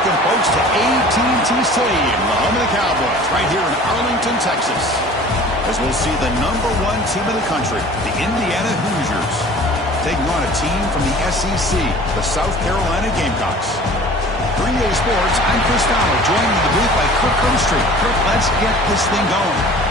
welcome folks to AT&T Stadium, the home of the Cowboys, right here in Arlington, Texas. As we'll see the #1 team in the country, the Indiana Hoosiers, taking on a team from the SEC, the South Carolina Gamecocks. For EA Sports, I'm Chris Fowler, joined in the booth by Kirk Herbstreit. Kirk, let's get this thing going.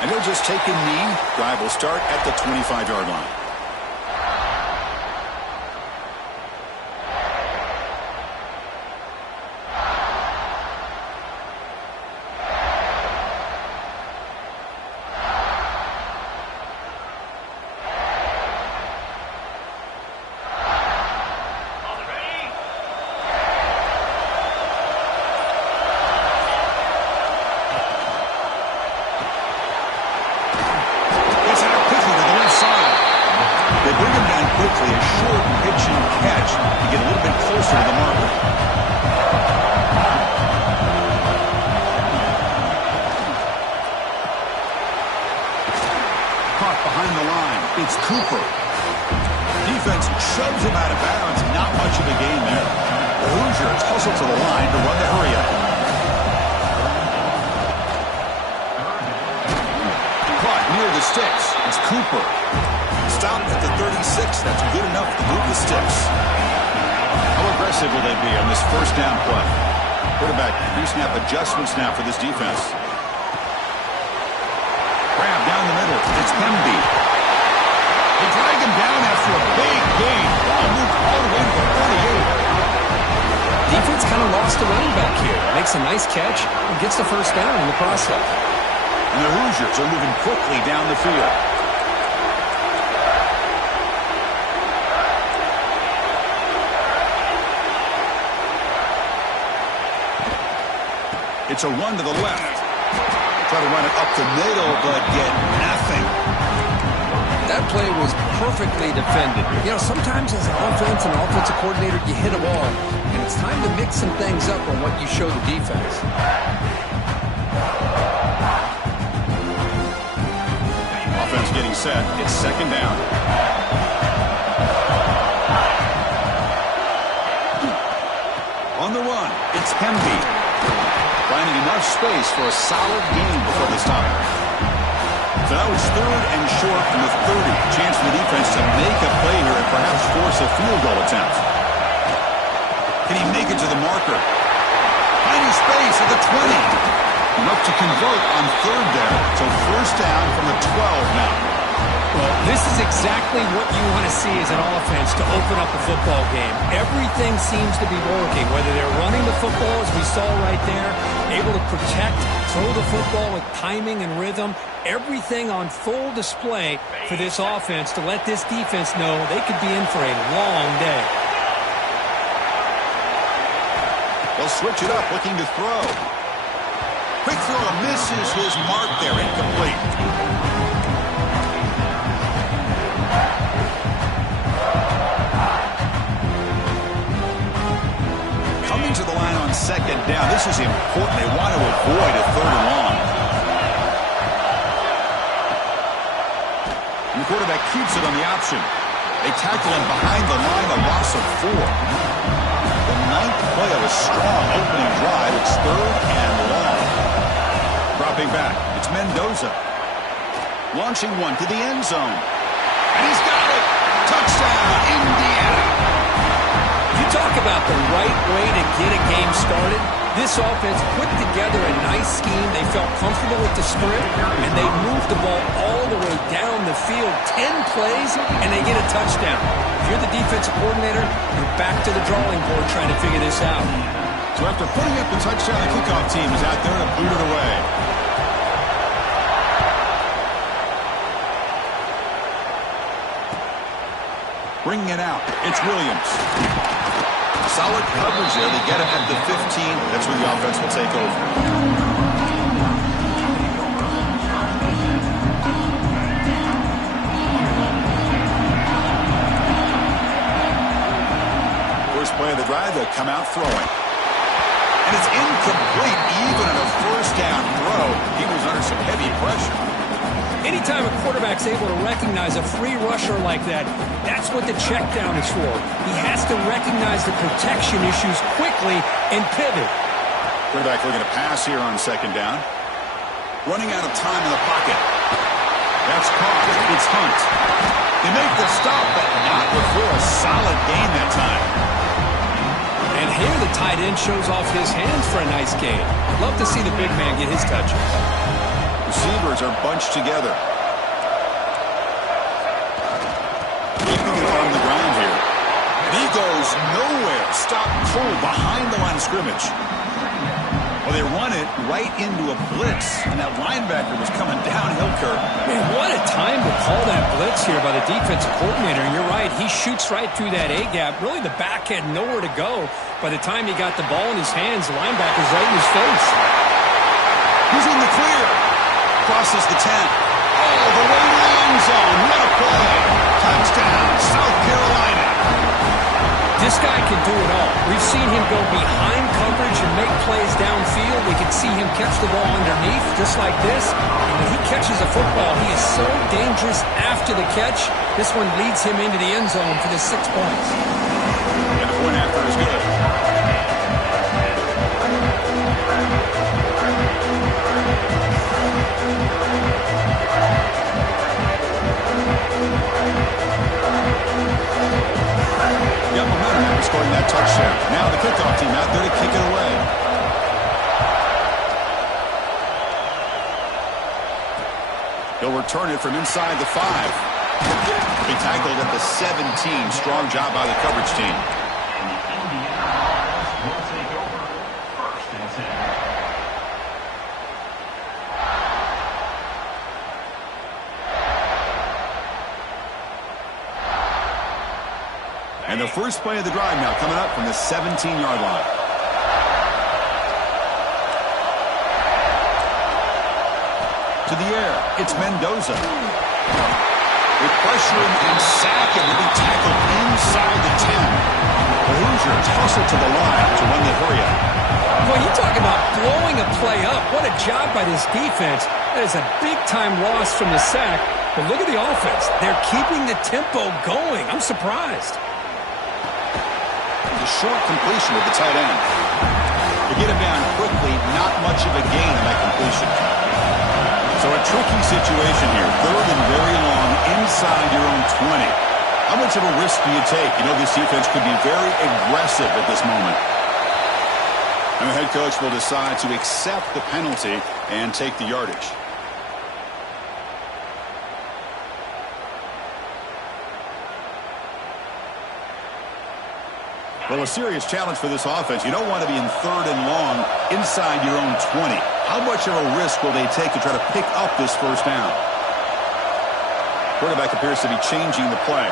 And he'll just take a knee. Drive will start at the 25-yard line. Shoves him out of bounds. Not much of a gain there. The Hoosiers hustle to the line to run the hurry-up. Caught near the sticks. It's Cooper. Stopped at the 36. That's good enough to move the sticks. How aggressive will they be on this first down play? Quarterback pre-snap adjustments now for this defense. Grab down the middle. It's Pemby. They drag him down after a big gain. Ball moved all the way to the 38. Defense kind of lost the running back here. Makes a nice catch and gets the first down in the process. And the Hoosiers are moving quickly down the field. It's a run to the left. Try to run it up the middle, but get nothing. That play was perfectly defended. You know, sometimes as an offense and offensive coordinator, you hit a ball, and it's time to mix some things up on what you show the defense. Offense getting set. It's second down. On the run, it's Pemby. Finding enough space for a solid gain before the stop. So now it's third and short from the 30. Chance for the defense to make a play here and perhaps force a field goal attempt. Can he make it to the marker? Finding space at the 20. Enough to convert on third there. So first down from the 12 now. Well, this is exactly what you want to see as an offense to open up a football game. Everything seems to be working, whether they're running the football, as we saw right there, able to protect, throw the football with timing and rhythm, everything on full display for this offense to let this defense know they could be in for a long day. They'll switch it up, looking to throw. Quick throw misses his mark there, incomplete. Coming to the line on second down. This is important. They want to avoid a third and long. And the quarterback keeps it on the option. They tackle him behind the line, a loss of 4. The ninth play of a strong opening drive. It's 3rd and long. Dropping back, it's Mendoza. Launching one to the end zone. And he's got it. Touchdown, Indiana. You talk about the right way to get a game started. This offense put together a nice scheme. They felt comfortable with the sprint, and they moved the ball all the way down the field. 10 plays, and they get a touchdown. If you're the defensive coordinator, you're back to the drawing board trying to figure this out. So after putting up the touchdown, the kickoff team is out there to boot it away. Bringing it out, it's Williams. Solid coverage there. They get him at the 15. That's where the offense will take over. First play of the drive, they'll come out throwing. And it's incomplete, even on a first down throw. He was under some heavy pressure. Anytime a quarterback's able to recognize a free rusher like that, that's what the check down is for. He has to recognize the protection issues quickly and pivot. Quarterback looking to pass here on 2nd down. Running out of time in the pocket. That's caught. It's Hunt. They make the stop, but not before a solid gain that time. And here the tight end shows off his hands for a nice gain. Love to see the big man get his touches. Receivers are bunched together. Keeping it on the ground here. And he goes nowhere. Stopped cold behind the line of scrimmage. Well, they run it right into a blitz, and that linebacker was coming downhill, Kirk. Man, what a time to call that blitz here by the defensive coordinator. And you're right, he shoots right through that A-gap. Really, the back had nowhere to go. By the time he got the ball in his hands, the linebacker's right in his face. He's in the clear. Crosses the 10. Oh, the way to the end zone. What a play. Touchdown, South Carolina. This guy can do it all. We've seen him go behind coverage and make plays downfield. We can see him catch the ball underneath, just like this. And when he catches a football, he is so dangerous after the catch. This one leads him into the end zone for the 6 points. And the point after is good. Got momentum after scoring that touchdown. Now the kickoff team out there to kick it away. He'll return it from inside the 5. He tackled at the 17. Strong job by the coverage team. And the first play of the drive now coming up from the 17-yard line. To the air, it's Mendoza. They pressure him and sack him to be tackled inside the 10. The Hoosiers toss it to the line to run the hurry up. Well, you talk about blowing a play up. What a job by this defense. That is a big-time loss from the sack. But look at the offense. They're keeping the tempo going. I'm surprised. A short completion with the tight end. To get him down quickly, not much of a gain on that completion. So a tricky situation here. 3rd and very long inside your own 20. How much of a risk do you take? You know this defense could be very aggressive at this moment. And the head coach will decide to accept the penalty and take the yardage. Well, a serious challenge for this offense. You don't want to be in 3rd and long inside your own 20. How much of a risk will they take to try to pick up this first down? Quarterback appears to be changing the play.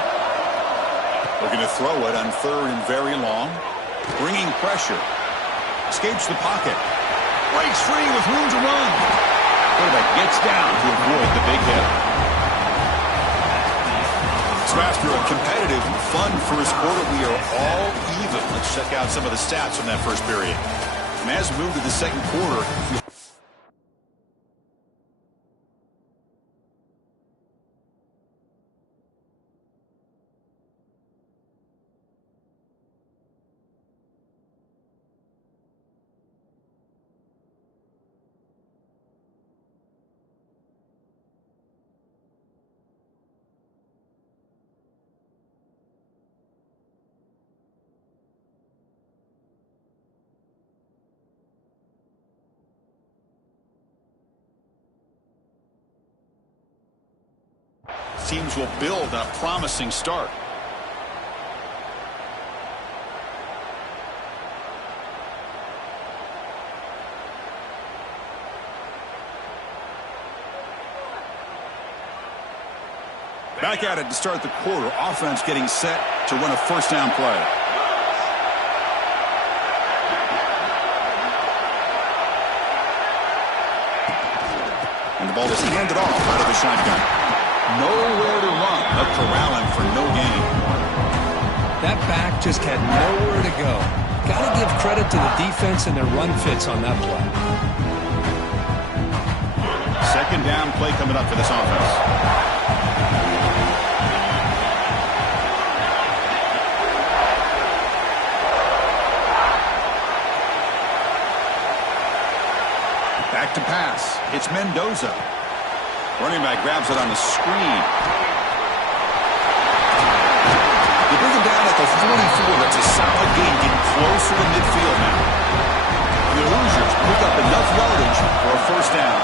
Looking to throw it on 3rd and very long. Bringing pressure. Escapes the pocket. Breaks free with room to run. Quarterback gets down to avoid the big hit. So after a competitive, fun first quarter, we are all even. Let's check out some of the stats from that first period. And as we move to the second quarter, teams will build on a promising start. Back at it to start the quarter. Offense getting set to run a first down play. And the ball is handed off out of the shotgun. Nowhere to run. But corralling for no gain. That back just had nowhere to go. Got to give credit to the defense and their run fits on that play. Second down play coming up for this offense. Back to pass. It's Mendoza. Running back grabs it on the screen. They bring him down at the 44. That's a solid gain, getting closer to midfield now. The Hoosiers pick up enough yardage for a first down.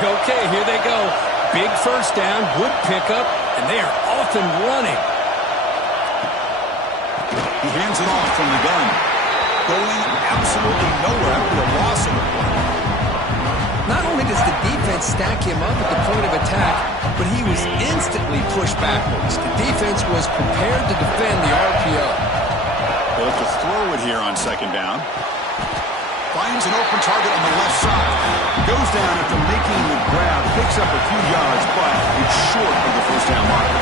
Okay, here they go. Big first down, good pickup, and they are off and running. He hands it off from the gun. Going absolutely nowhere after a loss of the play. Not only does the defense stack him up at the point of attack, but he was instantly pushed backwards. The defense was prepared to defend the RPO. They look to throw it here on second down. Finds an open target on the left side. Goes down after making the grab. Picks up a few yards, but it's short of the first down mark.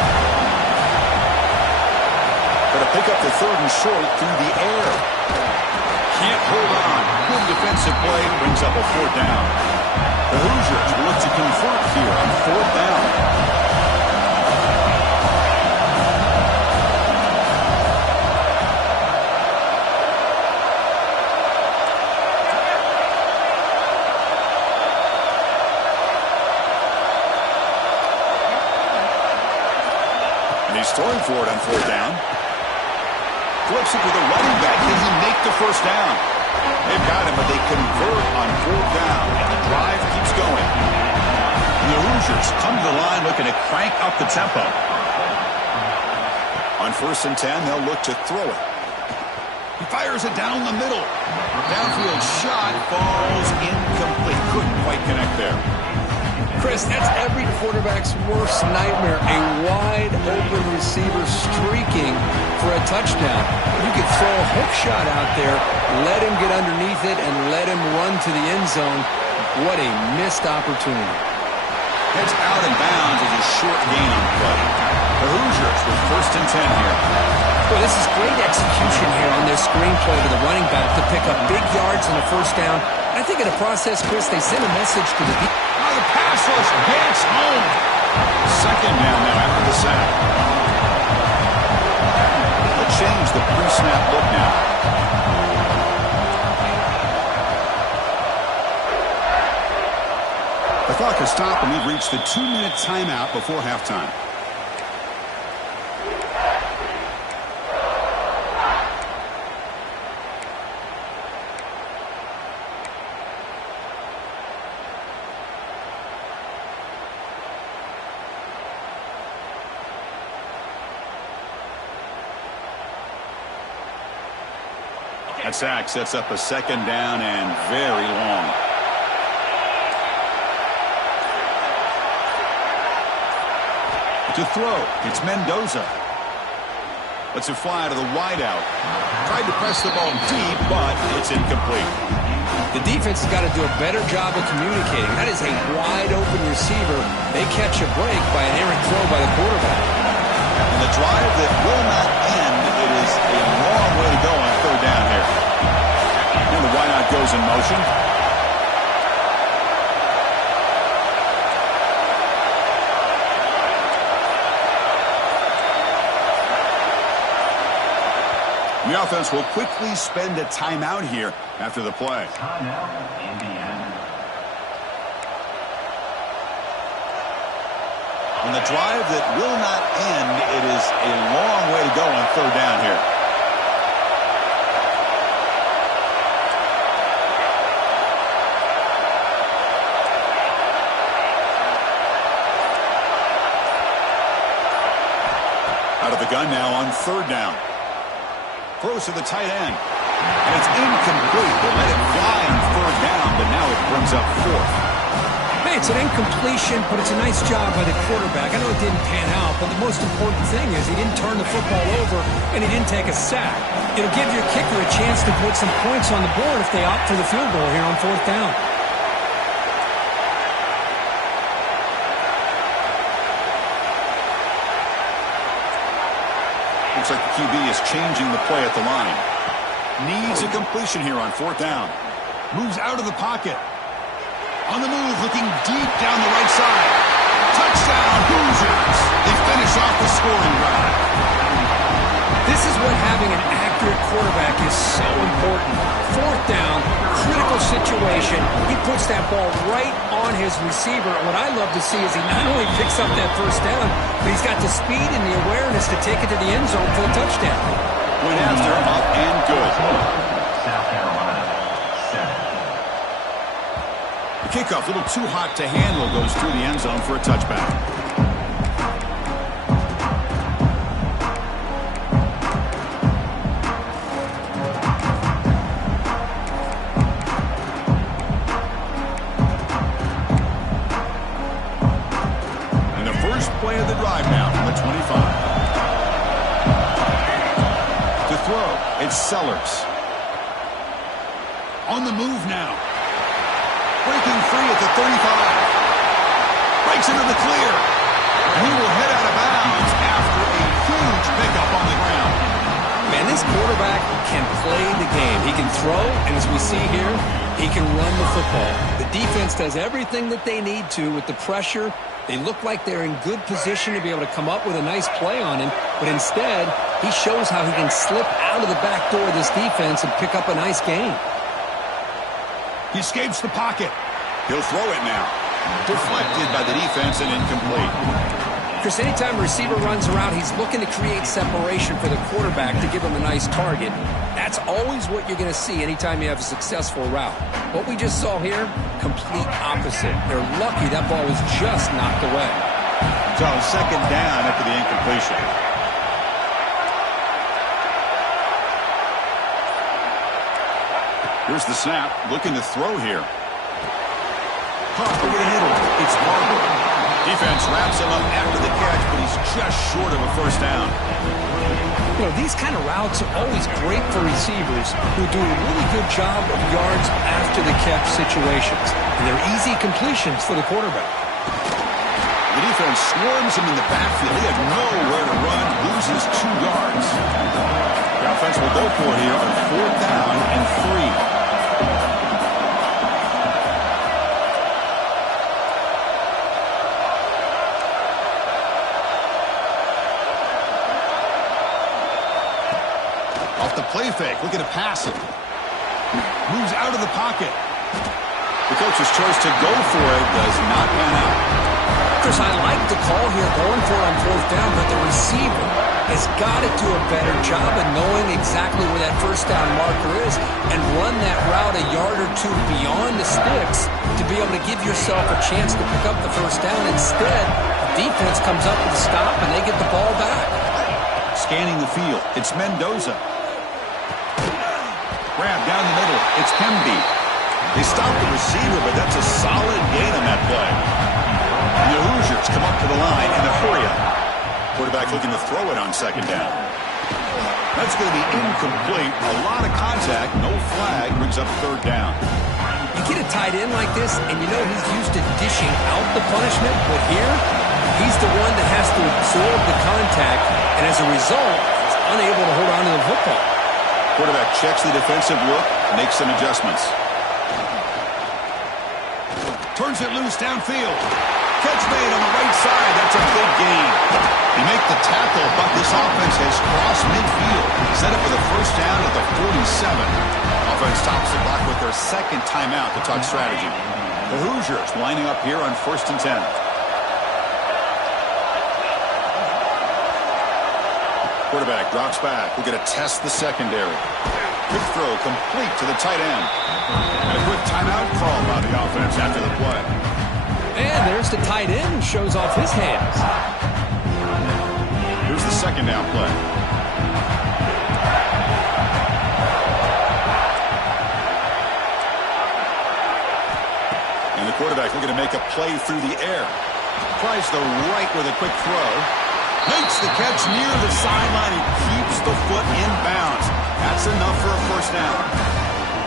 Got to pick up the third and short through the air. Can't hold on. Good defensive play brings up a fourth down. The Hoosiers will look to convert here on fourth down. And he's throwing for it on fourth down. Flips it to the running back. Can he make the first down? They've got him, but they convert on fourth down, and the drive keeps going. And the Hoosiers come to the line looking to crank up the tempo. On 1st and 10, they'll look to throw it. He fires it down the middle. Downfield shot falls incomplete. Couldn't quite connect there. Chris, that's every quarterback's worst nightmare. A wide open receiver streaking for a touchdown. You could throw a hook shot out there, let him get underneath it, and let him run to the end zone. What a missed opportunity. Heads out and bounds as a short gain on the play. The Hoosiers with 1st and 10 here. Well, this is great execution here on this screenplay to the running back to pick up big yards in the first down. I think in the process, Chris, they sent a message to the defense. Now the pass rush gets home. Second down now after the sack. They'll change the pre-snap look now. The clock has stopped and we've reached the 2-minute timeout before halftime. That sack sets up a second down and very long. To throw, it's Mendoza. Lets it fly to the wideout. Tried to press the ball deep, but it's incomplete. The defense has got to do a better job of communicating. That is a wide open receiver. They catch a break by an errant throw by the quarterback. And the drive that will not end, it is a long way to go on third down here. And the wideout goes in motion. The offense will quickly spend a timeout here after the play. Timeout, Indiana. On the drive that will not end, it is a long way to go on third down here. line now on third down. Throws to the tight end. And it's incomplete. They let it fly on third down, but now it brings up fourth. Hey, it's an incompletion, but it's a nice job by the quarterback. I know it didn't pan out, but the most important thing is he didn't turn the football over and he didn't take a sack. It'll give your kicker a chance to put some points on the board if they opt for the field goal here on fourth down. Looks like the QB is changing the play at the line. Needs a completion here on fourth down. Moves out of the pocket. On the move, looking deep down the right side. Touchdown, Hoosiers. They finish off the scoring drive. This is what having an accurate quarterback is so important. Fourth down, critical situation. He puts that ball right on his receiver. What I love to see is he not only picks up that first down, but he's got the speed and the awareness to take it to the end zone for the touchdown. Went after, up and good. South Carolina, 7. The kickoff, a little too hot to handle, goes through the end zone for a touchback. And the first play of the drive now from the 25. To throw, it's Sellers. On the move now. Breaking free at the 35. Breaks into the clear. And he will head out of bounds after a huge pickup on the ground. Man, this quarterback can play the game. He can throw, and as we see here, he can run the football. The defense does everything that they need to with the pressure. They look like they're in good position to be able to come up with a nice play on him, but instead, he shows how he can slip out of the back door of this defense and pick up a nice gain. He escapes the pocket. He'll throw it now. Deflected by the defense and incomplete. Chris, anytime a receiver runs around, he's looking to create separation for the quarterback to give him a nice target. That's always what you're going to see anytime you have a successful route. What we just saw here, complete opposite. They're lucky that ball was just knocked away. So second down after the incompletion. Here's the snap, looking to throw here. Caught over the middle. It's Barber. Defense wraps him up after the catch, but he's just short of a first down. You know, these kind of routes are always great for receivers who do a really good job of yards after the catch situations. And they're easy completions for the quarterback. The defense swarms him in the backfield. He had nowhere to run, loses 2 yards. The offense will go for it here on fourth down and 3. Off the play fake, looking to pass it. Moves out of the pocket. The coach's choice to go for it does not pan out. Chris, I like the call here going for it on fourth down, but the receiver has got to do a better job of knowing exactly where that first down marker is and run that route a yard or 2 beyond the sticks to be able to give yourself a chance to pick up the first down. Instead, the defense comes up with a stop and they get the ball back. Scanning the field, it's Mendoza. Grab down the middle, it's Hemby. They stop the receiver, but that's a solid gain on that play. And the Hoosiers come up to the line in a hurry-up. Quarterback looking to throw it on second down. That's going to be incomplete. A lot of contact, no flag, brings up third down. You get a tight end like this, and you know he's used to dishing out the punishment, but here, he's the one that has to absorb the contact, and as a result, he's unable to hold on to the football. Quarterback checks the defensive look, makes some adjustments. Turns it loose downfield. Catch made on the right side. That's a big gain. They make the tackle, but this offense has crossed midfield. Set up for the first down at the 47. Offense stops the clock with their second timeout to talk strategy. The Hoosiers lining up here on 1st and 10. Quarterback drops back. We're going to test the secondary. Quick throw complete to the tight end. And a quick timeout call by the offense after the play. And there's the tight end who shows off his hands. Here's the second down play. And the quarterback looking to make a play through the air. Tries the right with a quick throw. Makes the catch near the sideline and keeps the foot in bounds. That's enough for a first down.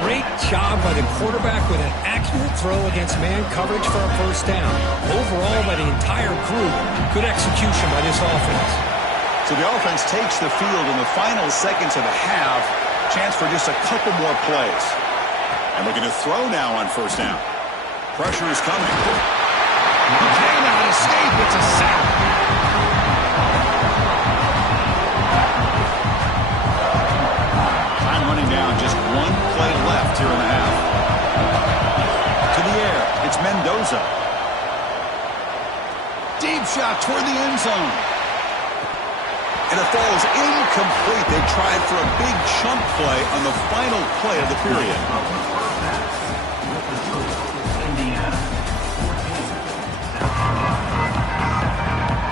Great job by the quarterback with an accurate throw against man coverage for a first down. Overall, by the entire group, good execution by this offense. So the offense takes the field in the final seconds of the half. Chance for just a couple more plays. And looking to throw now on first down. Pressure is coming. He cannot escape. It's a sack. Time running down. Just one play left here in the half. To the air. It's Mendoza. Deep shot toward the end zone. And it falls incomplete. They tried for a big chunk play on the final play of the period.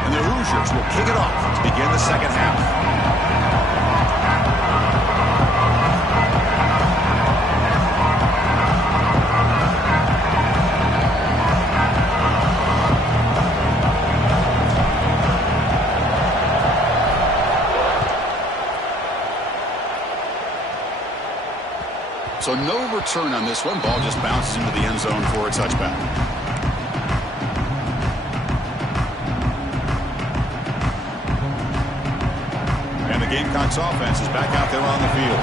And the Hoosiers will kick it off to begin the second half. So no return on this one. Ball just bounces into the end zone for a touchback. And the Gamecocks offense is back out there on the field.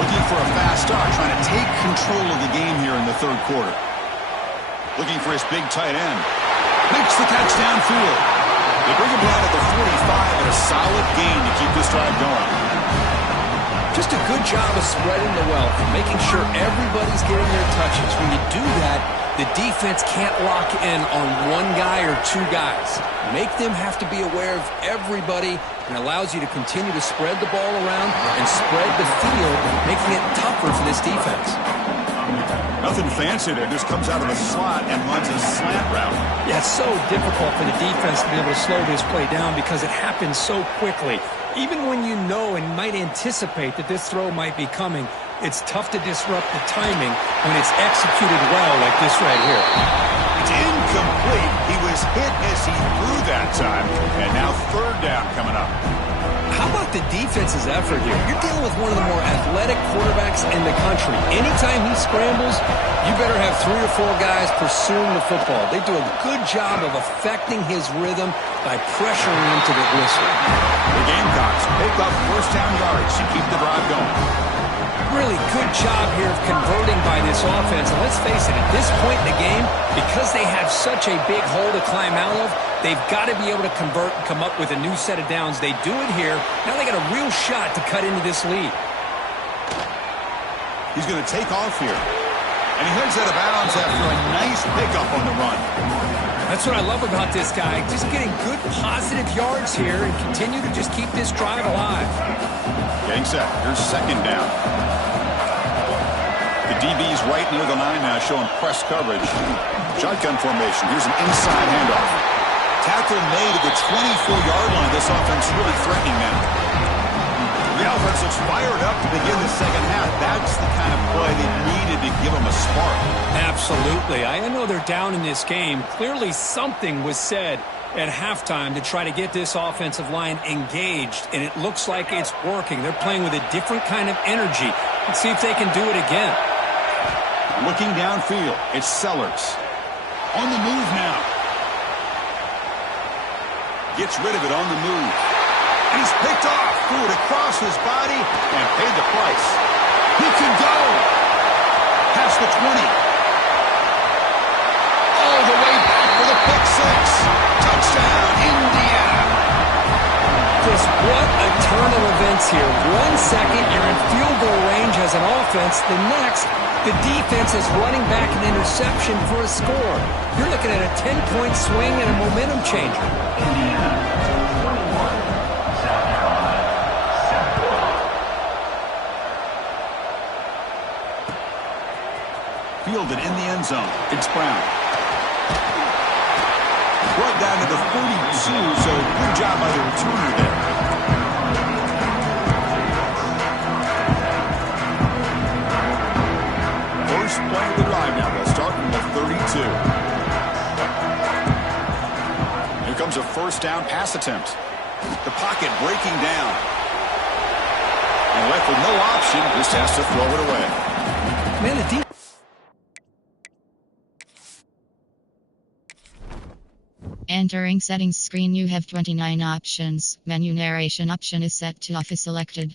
Looking for a fast start, trying to take control of the game here in the third quarter. Looking for his big tight end. Makes the catch downfield. They bring him down at the 45 and a solid gain to keep this drive going. Just a good job of spreading the wealth, making sure everybody's getting their touches. When you do that, the defense can't lock in on one guy or two guys. Make them have to be aware of everybody, and allows you to continue to spread the ball around and spread the field, making it tougher for this defense. Nothing fancy there. Just comes out of the slot and runs a slant route. Yeah, it's so difficult for the defense to be able to slow this play down because it happens so quickly. Even when you know and might anticipate that this throw might be coming, it's tough to disrupt the timing when it's executed well like this right here. It's incomplete. He was hit as he threw that time, and now third down coming up. How about the defense's effort here? You're dealing with one of the more athletic quarterbacks in the country. Anytime he scrambles, you better have 3 or 4 guys pursuing the football. They do a good job of affecting his rhythm by pressuring him to the whistle. The Gamecocks pick up first down yards to keep the drive going. Really good job here of converting by this offense. And let's face it, at this point in the game, because they have such a big hole to climb out of, they've got to be able to convert and come up with a new set of downs. They do it here. Now they got a real shot to cut into this lead. He's going to take off here. And he heads out of bounds after a nice pickup on the run. That's what I love about this guy. Just getting good positive yards here and continue to just keep this drive alive. Getting set. Here's second down. The DB's right near the line now, showing press coverage. Shotgun formation. Here's an inside handoff. Tackle made at the 24-yard line. This offense really threatening now. The offense looks fired up to begin the second half. That's the kind of play they needed to give them a spark. Absolutely. I know they're down in this game. Clearly something was said at halftime to try to get this offensive line engaged, and it looks like it's working. They're playing with a different kind of energy. Let's see if they can do it again. Looking downfield, it's Sellers. On the move now. Gets rid of it on the move. And he's picked off, threw it across his body, and paid the price. He can go. Past the 20. All the way back for the pick six. Touchdown, Indiana. Chris, what a turn of events here. 1 second, you're in field goal range as an offense. The next, the defense is running back an interception for a score. You're looking at a 10-point swing and a momentum changer. Indiana, 21. South Carolina, 7. Fielded in the end zone. It's Brown. Brought down to the 42, so good job by the returner there. becomes a first down pass attempt. The pocket breaking down. And left with no option, just has to throw it away. Man, the deep. Entering settings screen, you have 29 options. Menu narration option is set to office selected.